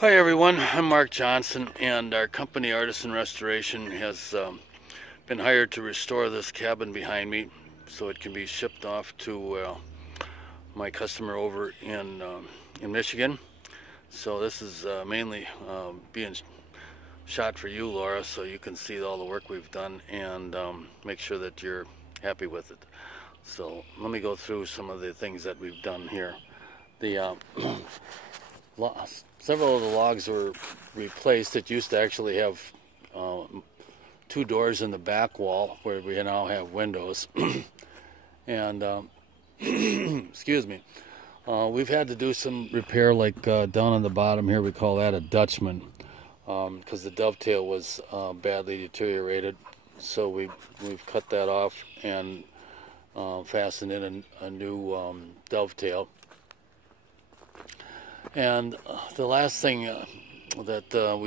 Hi everyone, I'm Mark Johnson, and our company Artisan Restoration has been hired to restore this cabin behind me so it can be shipped off to my customer over in Michigan. So this is mainly being shot for you, Laura, so you can see all the work we've done and make sure that you're happy with it. So let me go through some of the things that we've done here. The several of the logs were replaced. It used to actually have two doors in the back wall where we now have windows. And excuse me, we've had to do some repair, like down on the bottom here. We call that a dutchman, because the dovetail was badly deteriorated. So we've cut that off and fastened in a new dovetail. And the last thing that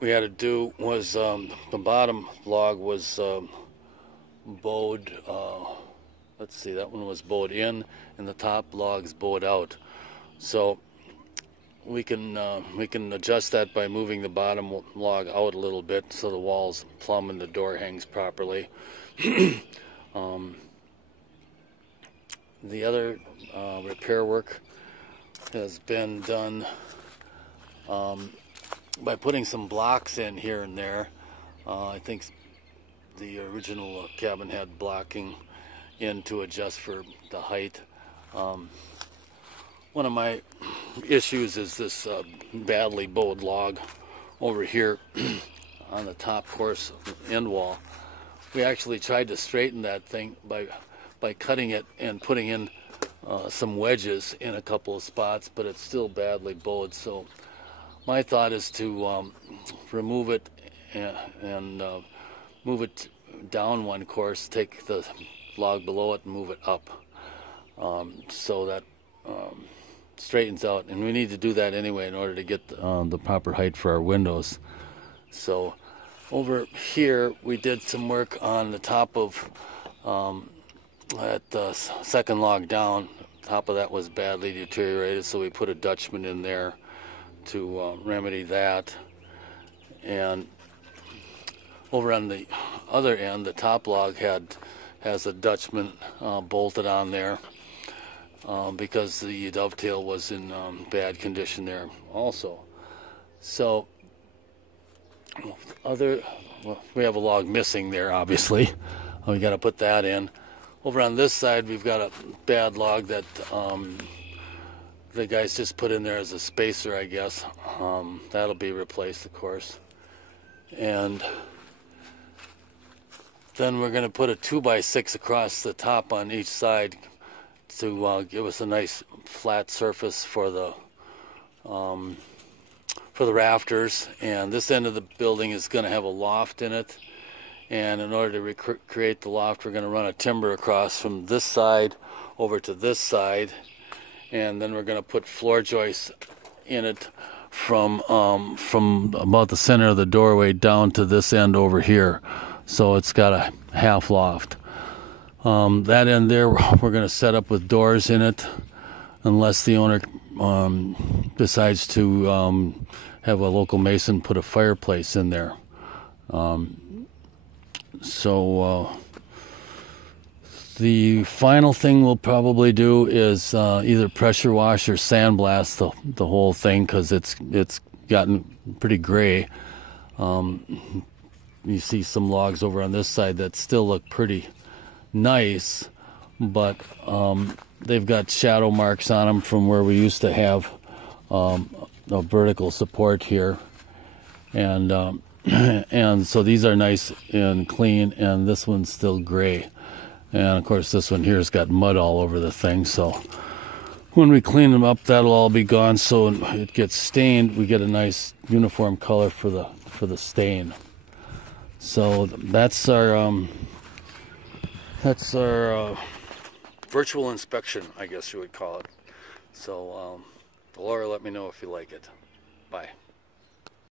we had to do was the bottom log was bowed. Let's see, that one was bowed in, and the top log's bowed out. So we can adjust that by moving the bottom log out a little bit so the wall's plumb and the door hangs properly. The other repair work has been done by putting some blocks in here and there. I think the original cabin had blocking in to adjust for the height. One of my issues is this badly bowed log over here on the top course end wall. We actually tried to straighten that thing by cutting it and putting in some wedges in a couple of spots, but it's still badly bowed. So my thought is to remove it and move it down one course, take the log below it and move it up, so that straightens out. And we need to do that anyway in order to get the proper height for our windows. So over here we did some work on the top of that second log down. Top of that was badly deteriorated, so we put a dutchman in there to remedy that. And over on the other end, the top log has a dutchman bolted on there because the dovetail was in bad condition there also. So we have a log missing there, obviously. We got to put that in. Over on this side, we've got a bad log that the guys just put in there as a spacer, I guess. That'll be replaced, of course. And then we're going to put a 2x6 across the top on each side to give us a nice flat surface for the rafters. And this end of the building is going to have a loft in it. And in order to recreate the loft, we're going to run a timber across from this side over to this side, and then we're going to put floor joists in it from about the center of the doorway down to this end over here. So it's got a half loft. That end there, we're going to set up with doors in it, unless the owner decides to have a local mason put a fireplace in there. So the final thing we'll probably do is either pressure wash or sandblast the whole thing, because it's gotten pretty gray. You see some logs over on this side that still look pretty nice, but they've got shadow marks on them from where we used to have a vertical support here, and and so these are nice and clean, and this one's still gray. And of course this one here's got mud all over the thing, so when we clean them up, that'll all be gone. So it gets stained, we get a nice uniform color for the stain. So that's our virtual inspection, I guess you would call it. So Laura, let me know if you like it. Bye.